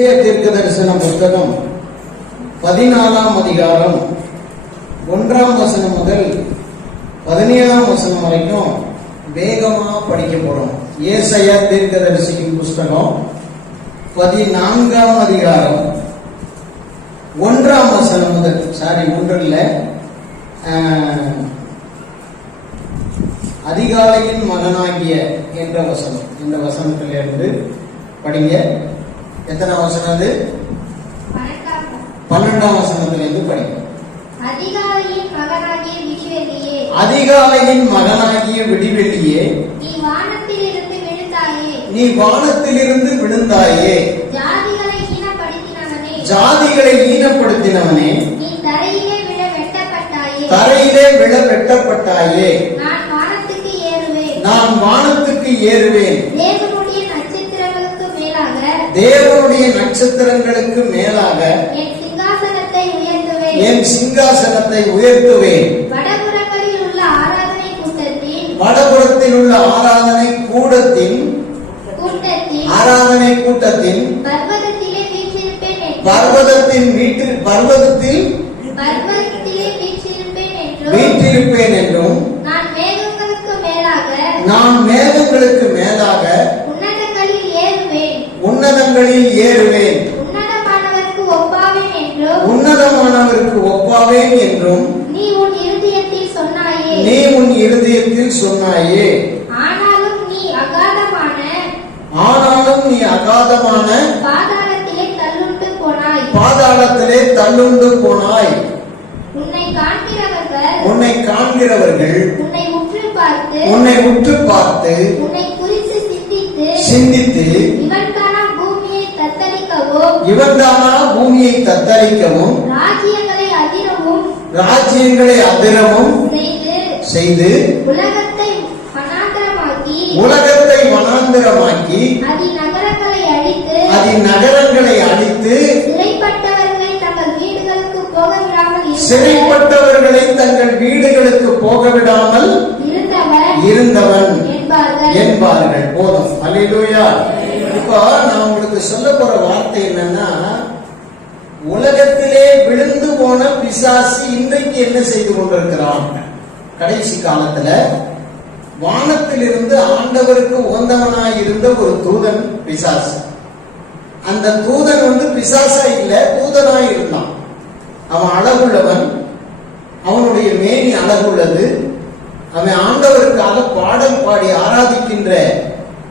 தீர்க்க தரிசன புத்தகம் பதினாலாம் அதிகாரம் ஒன்றாம் வசனம் முதல் பதினேழாம் வசனம் வரைக்கும் வேகமா படிக்க போறோம். ஏசையா தீர்க்க தரிசிக்கும் புஸ்தகம் பதினான்காம் அதிகாரம் ஒன்றாம் வசனம் முதல் சாரி ஒன்றில் அதிகாலையின் மகனாகிய என்ற வசனம் இந்த வசனத்திலிருந்து படிங்க. எத்தனை வசனம் அது. பன்னெண்டாம் வசனத்திலிருந்து படிங்க. அதிகாலையின் மகனாகிய அதிகாலையின் மகனாகிய விடிவெள்ளியே நீ வானத்திலிருந்து விழுந்தாயே, நீ வானத்திலிருந்து விழுந்தாயே. ஜாதிகளை ஈனப்படுத்தினவனே, ஜாதிகளை ஈனப்படுத்தினவனே நீ தரையிலே விழ வெட்டப்பட்டாயே. தரையிலே விழ வெட்டப்பட்டாயே. நான் வானத்துக்கு ஏறுவேன். நான் வானத்துக்கு ஏறுவேன் தேவனுடைய நட்சத்திரங்களுக்கு மேலாக தேவனுடைய நட்சத்திரங்களுக்கு மேலாக என் சிங்காசனத்தை உயர்த்துவேன். வடபுறத்தில் உள்ள ஆராதனை கூடத்தின் ஆராதனை கூட்டத்தின் பர்வதத்தின் வீட்டில் பர்வதத்தில் வீற்றிருப்பேன் என்றும், நான் மேகங்களுக்கு மேலாக உன்னதங்களில் ஏறுவேன். உன்னதங்களில் ஏறுவேன் உன்னதமானவருக்கு ஒப்பாவேன் என்றும் உன்னதமானவருக்கு ஒப்பாவேன் என்றும் நீ உன் இருதயத்தில் சொன்னாயே. நீ உன் இருதயத்தில் சொன்னாயே. ஆனாலும் நீ அகாதமான ஆனாலும் நீ அகாதமான பாதாளத்திலே தள்ளுண்டு போனாய். பாதாளத்திலே தள்ளுண்டு போனாய். உன்னை காண்கிறவர்கள் உன்னை காண்கிறவர்கள் உன்னை உற்று பார்த்து உன்னை உற்று பார்த்து உன்னை குறித்து சிந்தித்து சிந்தித்து பூமியை இவன்தானா பூமியை தத்தளிக்கவும் ராஜ்யங்களை அதிரவும் செய்து உலகத்தை உலகத்தை வனாந்திரமாக்கி அதன் நகரங்களை அழித்து சிறைப்பட்டவர்களை தங்கள் வீடுகளுக்கு போக விடாமல் இருந்தவன் என்பார்கள். என்பார்கள். போதும். அல்லேலூயா. இப்போ நான் உங்களுக்கு சொல்ல போற வார்த்தை என்னன்னா உலகத்திலே விழுந்து போன பிசாசு இன்றைக்கு என்ன செய்து கொண்டிருக்கிறான்? கடைசி காலத்துல வானத்திலிருந்து ஆண்டவருக்கு உகந்தவனாய் இருந்த ஒரு தூதன் பிசாசு. அந்த தூதன் வந்து பிசாசா இல்ல தூதனாய் இருந்தான். அவன் அழகுள்ளவன். அவனுடைய மேனி அழகுள்ளது. அவன் ஆண்டவருக்காக பாடல் பாடி ஆராதிக்கின்ற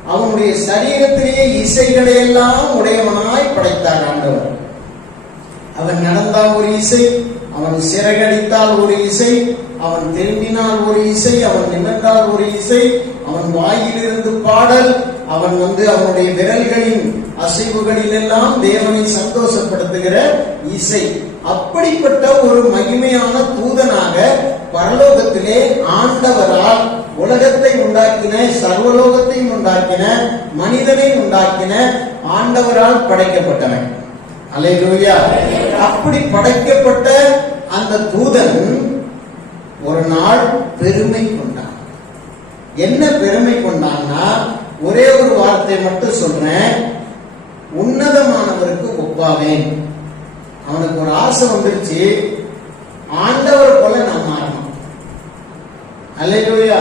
அவனுடைய சரீரத்திலேயே இசைகளை எல்லாம் உடையவனாய் படைத்தார் ஆண்டவர். அவன் நடந்தால் ஒரு இசை அவன் சிறகடித்தால் ஒரு இசை அவன் திரும்பினால் ஒரு இசை அவன் நிமிர்ந்தால் ஒரு இசை அவன் வாயிலிருந்து பாடல் அவன் வந்து அவனுடைய விரல்களின் அசைவுகளில் எல்லாம் தேவனை சந்தோஷப்படுத்துகிற இசை. அப்படிப்பட்ட ஒரு மகிமையான தூதனாக பரலோகத்திலே ஆண்டவரால் உலகத்தை உண்டாக்கின சர்வலோகத்தையும் உண்டாக்கின மனிதனை உண்டாக்கின ஆண்டவரால் படைக்கப்பட்டவன். அலையூயா அப்படி படைக்கப்பட்ட அந்த தூதன் ஒரு நாள் பெருமை கொண்டான். என்ன பெருமை கொண்டான்னா ஒரே ஒரு வார்த்தை மட்டும் சொல்றேன். உன்னதமானவருக்கு ஒப்பாவேன். அவனுக்கு ஒரு ஆசை வந்துருச்சு. ஆண்டவர் போல நான் மாறணும். அல்லையா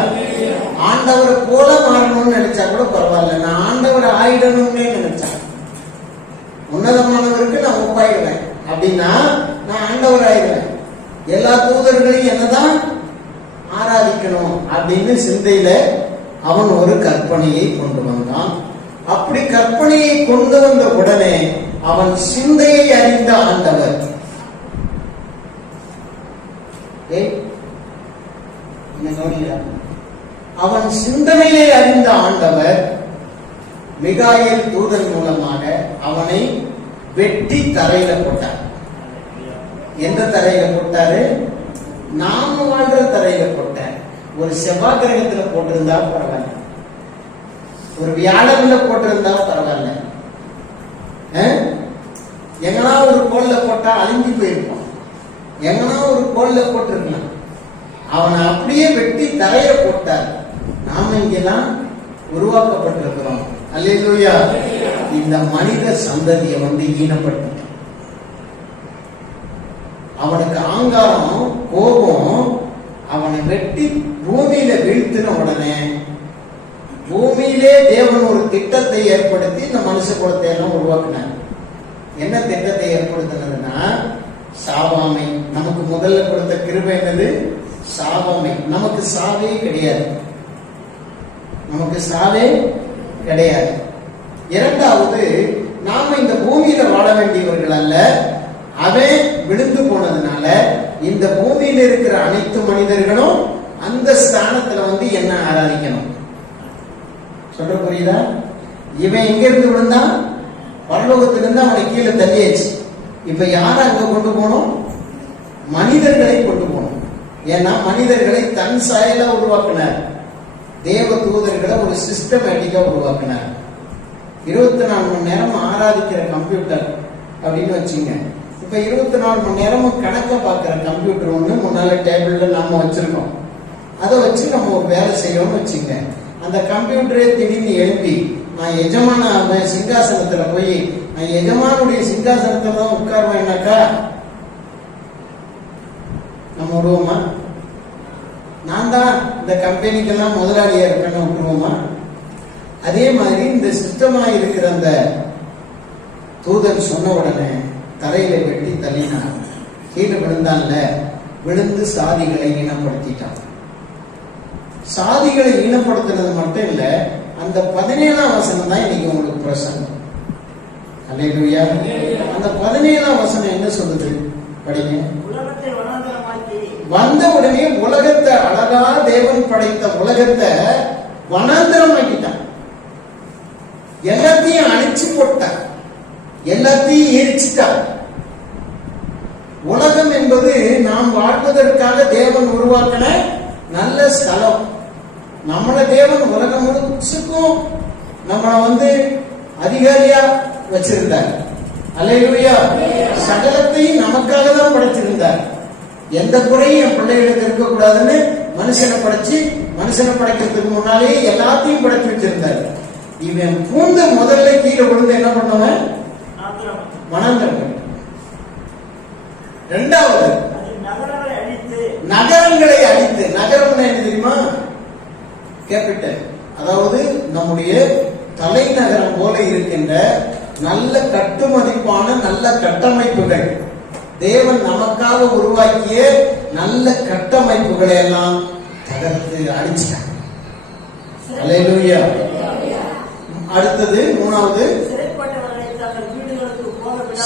ஆண்டவரை போல மாறணும்னு நினைச்சா கூட பரவாயில்ல. நான் ஆண்டவர் ஆயிடணும்னே நினைச்சேன். உன்னதமானவருக்கு நான் ஒப்பாயிடுவேன். அப்படின்னா நான் ஆண்டவர் ஆயிடுவேன். எல்லா தூதர்களையும் என்னதான் ஆராதிக்கணும் அப்படின்னு சிந்தையில அவன் ஒரு கற்பனையை கொண்டு வந்தான். அப்படி கற்பனையை கொண்டு வந்த உடனே அவன் சிந்தையை அறிந்த ஆண்டவர். ஏய், அவன் சிந்தனையை அறிந்த ஆண்டவர் மிகாயல் தூதன் மூலமாக அவனை வெட்டி தரையில போட்டார். எந்த தரையில போட்டாரு? நாம வாழ்ற தரையில போட்டார். ஒரு செவ்வாய் கிரகத்துல போட்டிருந்தா பரவாயில்ல. ஒரு வியாழன்ல போட்டிருந்தா பரவாயில்ல. அஹ்? எங்கனா ஒரு கோல்ல போட்டா அழிஞ்சு போயிருப்பான். எங்கனா ஒரு கோல்ல போட்டிருக்கலாம். அவனை அப்படியே வெட்டி தரையில போட்டார். நாம இங்கெல்லாம் உருவாக்கப்பட்டிருக்கிறோம். அல்லையா இந்த மனித சந்ததியை வந்து ஈனப்படுத்திட்டான். அவனுக்கு ஆங்காரம் கோபம் அவனை வெட்டி பூமியில வீழ்த்தின உடனே பூமியிலே தேவன் ஒரு திட்டத்தை ஏற்படுத்தி இந்த மனுஷ குலத்தை எல்லாம் உருவாக்குனார். என்ன திட்டத்தை ஏற்படுத்தினதுன்னா சாவாமை. நமக்கு முதல்ல கொடுத்த கிருபை என்னது? சாவாமை நமக்கு சாவே கிடையாது. நமக்கு சாவே கிடையாது. இரண்டாவது நாம இந்த பூமியில வாழ வேண்டியவர்கள் அல்ல. அவன் விழுந்து போனதுனால இந்த பூமியில இருக்கிற அனைத்து மனிதர்களும் அந்த ஸ்தானத்துல வந்து என்ன ஆராதிக்கணும்? சொல்ற புரியுதா? இவன் எங்க இருந்து விழுந்தான்? பரலோகத்திலிருந்து அவனை கீழே தள்ளியாச்சு. இப்ப யார அங்க கொண்டு போனோம்? மனிதர்களை கொண்டு போனோம் ஏன்னா மனிதர்களை தன் சாயலா உருவாக்கினார். தேவ தூதர்களை ஒரு சிஸ்டமேட்டிக்கா உருவாக்கினார். இருபத்தி நாலு மணி நேரம் ஆராதிக்கிற கம்ப்யூட்டர் அப்படின்னு வச்சுங்க. இப்ப இருபத்தி நாலு மணி நேரமும் கணக்க பாக்குற கம்ப்யூட்டர் ஒண்ணு முன்னால டேபிள்ல நாம வச்சிருக்கோம். அதை வச்சு நம்ம ஒரு வேலை செய்யணும்னு வச்சுங்க. அந்த கம்ப்யூட்டரே திடீர்னு எழுப்பி நான் எஜமான சிங்காசனத்துல போய் நான் எஜமானுடைய சிங்காசனத்துல தான் உட்காருவேன்னாக்கா நம்ம விடுவோமா நான் தான் இந்த கம்பெனிக்கெல்லாம் முதலாளியா இருப்பேன்னு விட்டுருவோமா அதே மாதிரி இந்த சிஸ்டமா இருக்கிற அந்த தூதன் சொன்ன உடனே தலையில வெட்டி தள்ளினான் கீழே விழுந்தான்ல விழுந்து சாதிகளை இனப்படுத்திட்டான் சாதிகளை இனப்படுத்துறது மட்டும் இல்ல அந்த பதினேழாம் வசனம் தான் இன்னைக்கு உங்களுக்கு பிரசங்கம். அல்லேலூயா. அந்த பதினேழாம் வசனம் என்ன சொல்லுது? படிங்க. வந்த உடனே உலகத்தை அழகா தேவன் படைத்த உலகத்தை வனாந்தரமாக்கிட்டான் எல்லாத்தையும் அழிச்சு போட்டான் எல்லாத்தையும் எரிச்சிட்டான் உலகம் என்பது நாம் வாழ்வதற்காக தேவன் உருவாக்கின நல்ல ஸ்தலம். நம்மள தேவன் உலகம் முழுசுக்கும் நம்மளை வந்து அதிகாரியா வச்சிருந்தார். அல்லேலூயா. சகலத்தையும் நமக்காக தான் படைச்சிருந்தார் எந்த குறையும் என் பிள்ளைகளுக்கு இருக்கக்கூடாதுன்னு மனுஷனை படைச்சு மனுஷனை படைக்கிறதுக்கு முன்னாலே எல்லாத்தையும் படைச்சு வச்சிருந்தாரு. இவன் பூந்து முதல்ல கீழே விழுந்து என்ன பண்ணுவன்? ஆந்திரம் ரெண்டாவது நகரங்களை அழித்து நகரங்களை அழித்து நகரம் என்ன தெரியுமா? கேபிட்டல் அதாவது நம்முடைய தலைநகரம் போல இருக்கின்ற நல்ல கட்டுமதிப்பான நல்ல கட்டமைப்புகள். தேவன் நமக்காக உருவாக்கிய நல்ல கட்டமைப்புகளை எல்லாம் தகர்த்து அழிச்சிட்டாங்க அடுத்தது மூணாவது.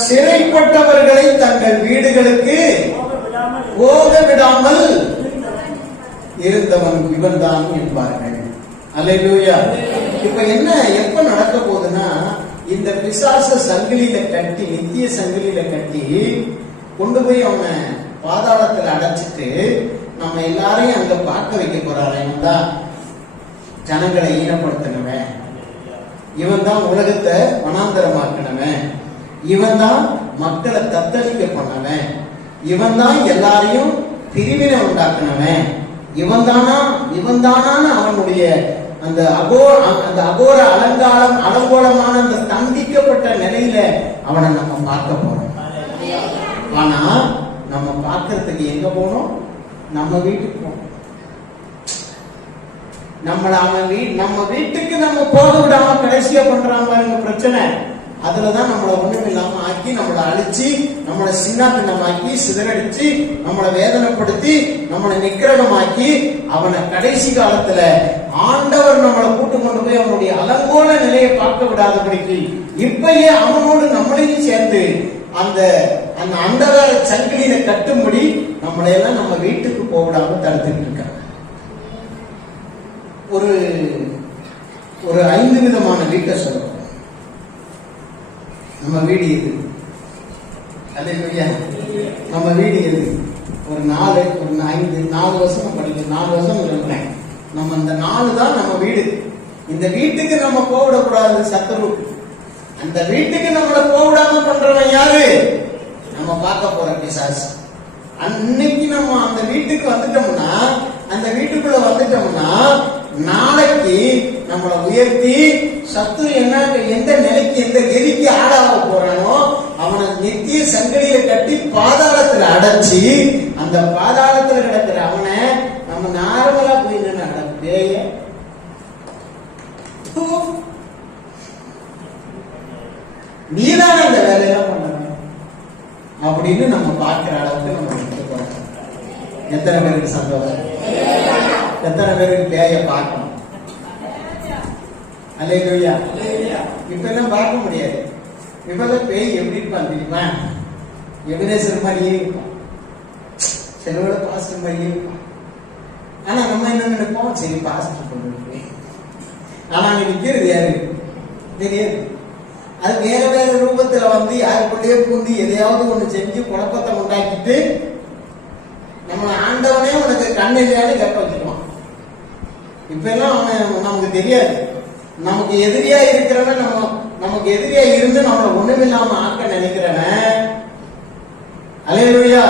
சிறைப்பட்டவர்களை தங்கள் வீடுகளுக்கு போக விடாமல் இருந்தவன். இவன் தான் என்பார்கள். அலையூயா இப்ப என்ன எப்ப நடக்க போகுதுன்னா இந்த பிசாச சங்கிலியில கட்டி நித்திய சங்கிலியில கட்டி கொண்டு போய் அவனை பாதாளத்தில் அடைச்சிட்டு நம்ம எல்லாரையும் அங்க பார்க்க வைக்க போறாரு இவன் தான் ஜனங்களை ஈனப்படுத்தினவன் இவன் தான் உலகத்தை வனாந்தரமாக்கினவன். இவன் தான் மக்களை தத்தளிக்க பண்ணவன். இவன் தான் எல்லாரையும் பிரிவினை உண்டாக்குனவன். இவன் தானா இவன் தானான்னு அவனுடைய அந்த அகோ அந்த அகோர அலங்காரம் அலங்கோலமான அந்த ஸ்தம்பிக்கப்பட்ட நிலையில அவனை நம்ம பார்க்க போறோம். ஆனா நம்ம பார்க்கறதுக்கு எங்க போனோம்? நம்ம வீட்டுக்கு போனோம். நம்மள அவன் வீ நம்ம வீட்டுக்கு நம்ம போக விடாம கடைசியா பண்றான் பாருங்க பிரச்சனை. அதுலதான் நம்மள ஒண்ணும் இல்லாம ஆக்கி நம்மள அழிச்சு நம்மள சின்ன பின்னமாக்கி சிதறடிச்சு நம்மள வேதனைப்படுத்தி நம்மளை நிக்கிரகமாக்கி அவனை கடைசி காலத்துல ஆண்டவர் நம்மளை கூட்டு கொண்டு போய் அவனுடைய அலங்கோல நிலையை பார்க்க விடாதபடிக்கு இப்பயே அவனோடு நம்மளையும் சேர்ந்து அந்த அந்த அண்டர சங்கிலியில கட்டும்படி நம்மளை எல்லாம் நம்ம வீட்டுக்கு போக தடுத்துட்டு இருக்காங்க. ஒரு ஒரு ஐந்து விதமான வீட்டை சொல்றோம். நம்ம வீடு எது? அல்லேலூயா. நம்ம வீடு எது? ஒரு நாலு ஒரு ஐந்து நாலு வருஷம் படிக்கும் நாலு வருஷம் இருக்கிறேன் நம்ம இந்த நாலு தான் நம்ம வீடு. இந்த வீட்டுக்கு நம்ம போவிடக்கூடாது சத்துரு. அந்த வீட்டுக்கு நம்மளை போவிடாம பண்றவன் யாரு? நம்ம பார்க்க போற பிசாசு. அன்னைக்கு நம்ம அந்த வீட்டுக்கு வந்துட்டோம்னா அந்த வீட்டுக்குள்ள வந்துட்டோம்னா நாளைக்கு நம்மளை உயர்த்தி சத்து என்ன எந்த நிலைக்கு எந்த கெதிக்கு ஆளாக போறானோ அவனை நித்திய சங்கடியில கட்டி பாதாளத்துல அடைச்சி அந்த பாதாளத்துல கிடக்கிற அவனை நம்ம நார்மலா போய் நின்று அடப்பேய நீதான அந்த வேலையெல்லாம் பண்ணணும். அப்படின்னு நம்ம பார்க்கிற அளவுக்கு நம்ம எத்தனை பேருக்கு சந்தோஷம்? எத்தனை பேருக்கு பேய பார்க்கணும்? அல்லையா இப்ப எல்லாம் பார்க்க முடியாது. இப்பெல்லாம் பேய் எப்படி இருப்பான் தெரியுமா? எபினேசர் மாதிரியே இருக்கும் செலவுல பாஸ்டர் மாதிரியே இருக்கும் ஆனா நம்ம என்ன நினைப்போம்? சரி பாஸ்டர் பண்ணிருக்கேன் ஆனா அங்க நிக்கிறது யாரு? தெரியாது. அது வேற வேற ரூபத்துல வந்து யாருக்குள்ளேயே பூந்து எதையாவது ஒண்ணு செஞ்சு குழப்பத்தை உண்டாக்கிட்டு நம்ம ஆண்டவனே உனக்கு கண் இல்லையான்னு கேட்க வச்சிருவான். இப்ப எல்லாம் அவன் நமக்கு தெரியாது. நமக்கு எதிரியா இருக்கிறவன் நம்ம நமக்கு எதிரியா இருந்து நம்மளை ஒண்ணுமில்லாம ஆக்க நினைக்கிறவன். அலையா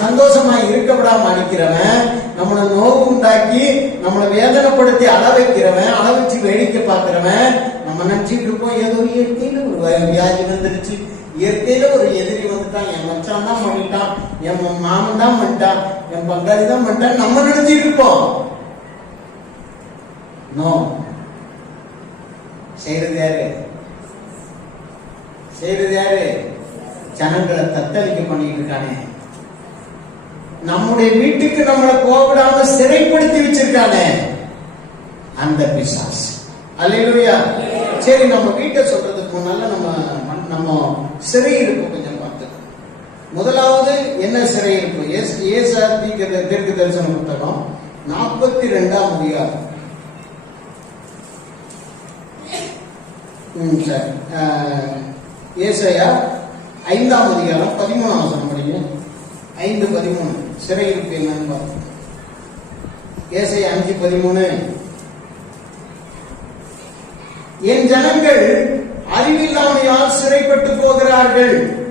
சந்தோஷமா இருக்க விடாம அடிக்கிறவன் நம்மள நோவு உண்டாக்கி நம்மள வேதனைப்படுத்தி அள வைக்கிறவன் அள வச்சு வேடிக்கை பார்க்கிறவன் நம்ம நினைச்சிட்டு இருப்போம் ஏதோ இயற்கையில ஒரு வியாதி வந்துருச்சு. இயற்கையில ஒரு எதிரி வந்துட்டான் என் மச்சான் தான் பண்ணிட்டான் என் மாமன் தான் பண்ணிட்டான் என் பங்காளி தான் பண்ணிட்டான் நம்ம நினைச்சிட்டு இருப்போம். நோ. செய்யறது யாரு? செய்யறது யாரு? ஜனங்களை தத்தளிக்க பண்ணிட்டு இருக்கானே. நம்முடைய வீட்டுக்கு நம்மளை போகவிடாம சிறைப்படுத்தி வச்சிருக்கானே. அந்த பிசாஸ் அல்லையா சரி நம்ம வீட்டை சொல்றதுக்கு முன்னால நம்ம நம்ம சிறை இருப்பு கொஞ்சம் பார்த்துக்கணும் முதலாவது என்ன சிறை இருப்பு ஏசு ஏசார் தீர்க்க தரிசனம் புத்தகம் நாற்பத்தி ரெண்டாம் அதிகாரம். ம் சரி. ஐந்தாம் அதிகாரம் பதிமூணாம் வசனம் படிங்க. ஐந்து பதிமூணு. சிறை இருப்பு என்னன்னு பார்ப்போம் அஞ்சு பதிமூணு. என் ஜனங்கள் அறிவில்லாமையால் சிறைப்பட்டு போகிறார்கள்.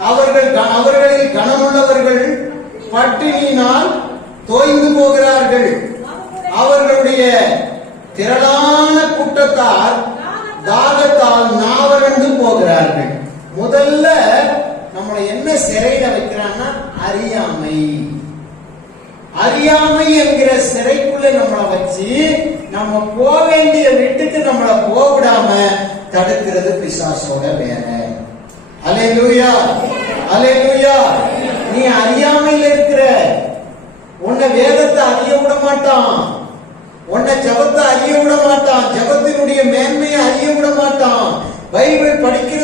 அவர்கள் க- அவர்களில் கனமுள்ளவர்கள் பட்டினியினால் தோய்ந்து போகிறார்கள். அவர்களுடைய திரளான கூட்டத்தார் தாகத்தால் நாவரண்டு போகிறார்கள். முதல்ல நம்மளை என்ன சிறையில வைக்கிறாங்கன்னா அறியாமை. அறியாமை என்கிற சிறைக்குள்ள நம்மளை வச்சு நம்ம போக வேண்டிய வீட்டுக்கு நம்மளை போக தடுக்கிறது பிசாசோட வேலை. அலையலூயா அலையலூயா நீ அறியாமையில் இருக்கிற உன்னை வேதத்தை அறிய விட மாட்டான். உன்னை ஜபத்தை அறிய விட மாட்டான். ஜபத்தினுடைய மேன்மையை அறிய விட மாட்டான். பைபிள் படிக்க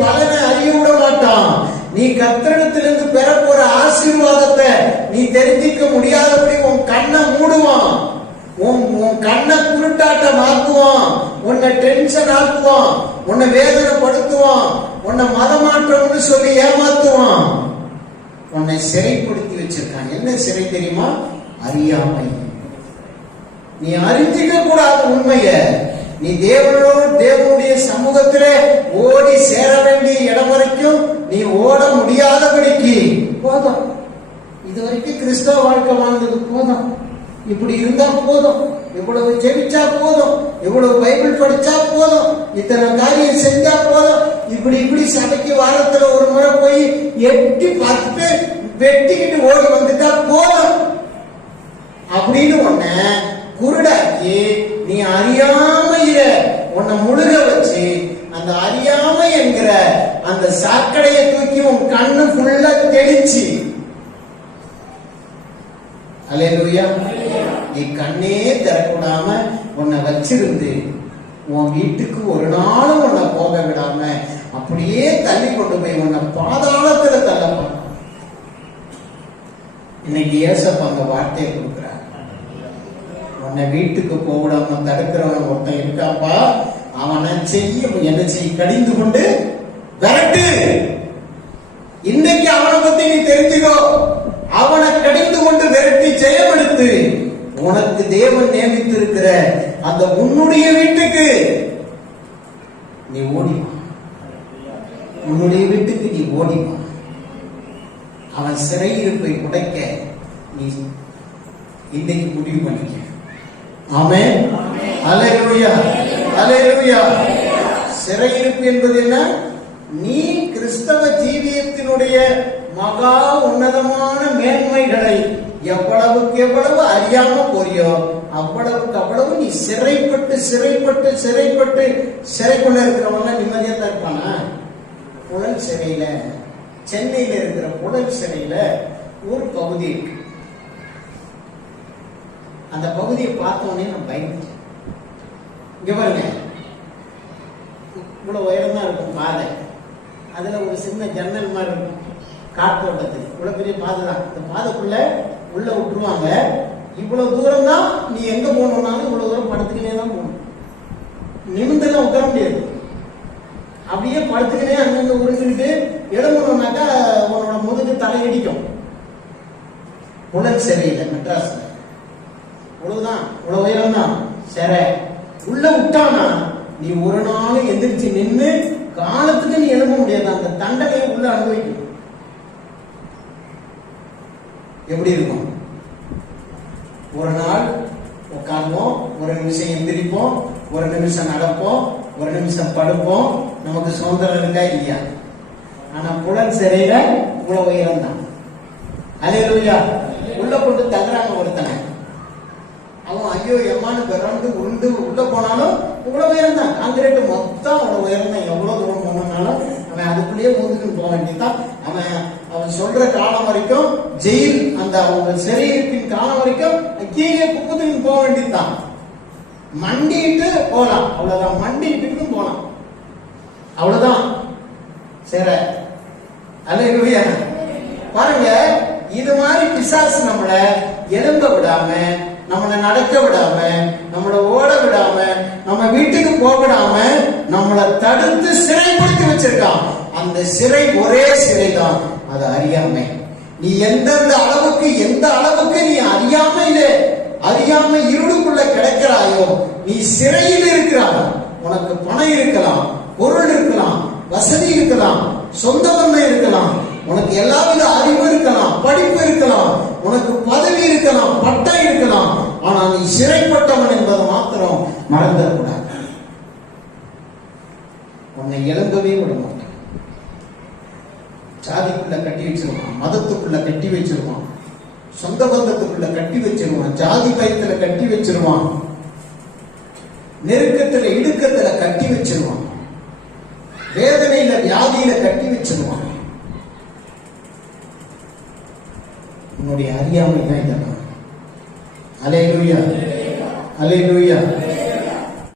பலனை அறிய விட மாட்டான் கத்திரத்திலிருந்து பெற போற ஆசீர்வாதத்தை நீ தெரிஞ்சிக்க முடியாதபடி உன் கண்ணை மூடுவான். உன் உன் கண்ணை குருட்டாட்டம் ஆக்குவான் உன்னை டென்ஷன் ஆக்குவான். உன்னை வேதனைப்படுத்துவான். உன்னை மதமாற்றம்னு சொல்லி ஏமாத்துவான். உன்னை சிறைப்படுத்தி வச்சிருக்கான் என்ன சிறை தெரியுமா? அறியாமை. நீ அறிஞ்சிக்க கூடாத உண்மையை. நீ தேவனோடு தேவனுடைய சமூகத்திலே ஓடி சேர வேண்டிய இடம் வரைக்கும் நீ ஓட முடியாதபடிக்கு. போதும். இது வரைக்கும் கிறிஸ்தவ வாழ்க்கை வாழ்ந்தது போதும். இப்படி இருந்தா போதும். இவ்வளவு ஜெபிச்சா போதும். இவ்வளவு பைபிள் படிச்சா போதும். இத்தனை காரியம் செஞ்சா போதும். இப்படி இப்படி சபைக்கு வாரத்துல ஒரு முறை போய் எட்டி பார்த்துட்டு வெட்டிக்கிட்டு ஓடி வந்துட்டா போதும். அப்படின்னு உன்ன குருடாக்கி நீ அறியாமையில உன்னை முழுக வச்சு அந்த அறியாமை என்கிற அந்த சாக்கடையை தூக்கி உன் கண்ணு ஃபுல்லா தெளிச்சு. அலையலுயா நீ கண்ணே திறக்கூடாம உன்னை வச்சிருந்து உன் வீட்டுக்கு ஒரு நாளும் உன்னை போக விடாம அப்படியே தள்ளி கொண்டு போய் உன்னை பாதாளத்துல தள்ளப்படும் இன்னைக்கு ஏசப்ப அந்த வார்த்தையை கொடுக்க உன்னை வீட்டுக்கு போடாம தடுக்கிறவன் ஒருத்தன் இருக்காப்பா அவனை செய்ய என்ன செய்ய கடிந்து கொண்டு விரட்டு. இன்னைக்கு அவனை பத்தி நீ தெரிஞ்சுக்கோ. அவனை கடிந்து கொண்டு விரட்டி ஜெயமெடுத்து உனக்கு தேவன் நியமித்திருக்கிற அந்த உன்னுடைய வீட்டுக்கு நீ ஓடிவா உன்னுடைய வீட்டுக்கு நீ ஓடி அவன் சிறையிருப்பை உடைக்க நீ இன்னைக்கு முடிவு பண்ணிக்க. ஆமென். அல்லேலூயா அல்லேலூயா சிறையிருப்பு என்பது என்ன? நீ கிறிஸ்தவ ஜீவியத்தினுடைய மகா உன்னதமான மேன்மைகளை எவ்வளவுக்கு எவ்வளவு அறியாம போறியோ அவ்வளவுக்கு அவ்வளவு நீ சிறைப்பட்டு சிறைப்பட்டு சிறைப்பட்டு சிறைக்குள்ள இருக்கிறவங்க நிம்மதியா தான் இருப்பானா? புழல் சிறையில. சென்னையில இருக்கிற புழல் சிறையில ஒரு பகுதி இருக்கு. அந்த பகுதியை பார்த்த உடனே நான் பயந்துட்டேன். இங்க பாருங்க. இவ்வளவு உயரமா இருக்கும் பாதை. அதுல ஒரு சின்ன ஜன்னல் மாதிரி இருக்கும். காற்றோட்டத்துக்கு இவ்வளவு பெரிய பாதை தான். இந்த பாதைக்குள்ள உள்ள விட்டுருவாங்க. இவ்வளவு தூரம் தான் நீ எங்க போகணும்னாலும் இவ்வளவு தூரம் படுத்துக்கினே தான் போகணும். நிமிந்தெல்லாம் உட்கார முடியாது. அப்படியே படுத்துக்கினே அங்கங்க உறிஞ்சிக்கிட்டு எழும்பணும்னாக்கா உன்னோட முதுகு தலையடிக்கும். புலன் சரி மெட்ராஸ்ல இவ்வளவுதான் இவ்வளவு உயரம் தான் சரி உள்ள விட்டானா நீ ஒரு நாள் எந்திரிச்சு நின்னு காலத்துக்கு நீ எழும்ப முடியாது அந்த தண்டனையை உள்ள அனுபவிக்கணும் எப்படி இருக்கும் ஒரு நாள் உட்கார்வோம் ஒரு நிமிஷம் எந்திரிப்போம் ஒரு நிமிஷம் நடப்போம் ஒரு நிமிஷம் படுப்போம் நமக்கு சுதந்திரம் இருக்கா இல்லையா? ஆனா புலன் சிறையில இவ்வளவு உயரம் தான் அலையலுயா. உள்ள கொண்டு தகுறாங்க ஒருத்தனை. அவன் ஐயோ எம்மான்னு பிறந்து உருண்டு உள்ள போனாலும் இவ்வளவு உயரம் தான் காங்கிரீட் மொத்தம் அவ்வளவு உயரம் தான் எவ்வளவு தூரம் போனாலும் அவன் அதுக்குள்ளேயே மூந்துக்குன்னு போக வேண்டியதான் அவன் அவன் சொல்ற காலம் வரைக்கும் ஜெயில் அந்த அவங்க சிறையிருப்பின் காலம் வரைக்கும் கீழே குப்பத்துக்கு போக வேண்டியதுதான். மண்டிட்டு போலாம். அவ்வளவுதான். மண்டிட்டு போலாம். அவ்வளவுதான். சேர. அல்லேலூயா பாருங்க இது மாதிரி பிசாசு நம்மள எழும்ப விடாம நம்மளை நடக்க விடாம நம்மளை ஓட விடாம நம்ம வீட்டுக்கு போக விடாம நம்மளை தடுத்து சிறைப்படுத்தி வச்சிருக்கான். அந்த சிறை ஒரே சிறை தான் அது அறியாமை. நீ எந்தெந்த அளவுக்கு எந்த அளவுக்கு நீ அறியாமையில அறியாமை இருளுக்குள்ள கிடைக்கிறாயோ நீ சிறையில் இருக்கிறாய். உனக்கு பணம் இருக்கலாம். பொருள் இருக்கலாம் வசதி இருக்கலாம் சொந்த பந்தம் இருக்கலாம் உனக்கு எல்லாவித அறிவு இருக்கலாம் படிப்பு இருக்கலாம் உனக்கு பதவி இருக்கலாம் பட்டம் இருக்கலாம் ஆனா நீ சிறைப்பட்டவன் என்பதை மாத்திரம் மறந்துடக்கூடாது. உன்னை இழங்கவே விட மாட்டான். ஜாதிக்குள்ள கட்டி வச்சிருவான் மதத்துக்குள்ள கட்டி வச்சிருவான் சொந்த பந்தத்துக்குள்ள கட்டி வச்சிருவான் ஜாதி பயத்துல கட்டி வச்சிருவான் நெருக்கத்துல இடுக்கத்துல கட்டி வச்சிருவான் வேதனையில வியாதியில கட்டி வச்சிருவான் உன்னுடைய அறியாமை தான் இதெல்லாம். அலையிலுயா அலையிலுயா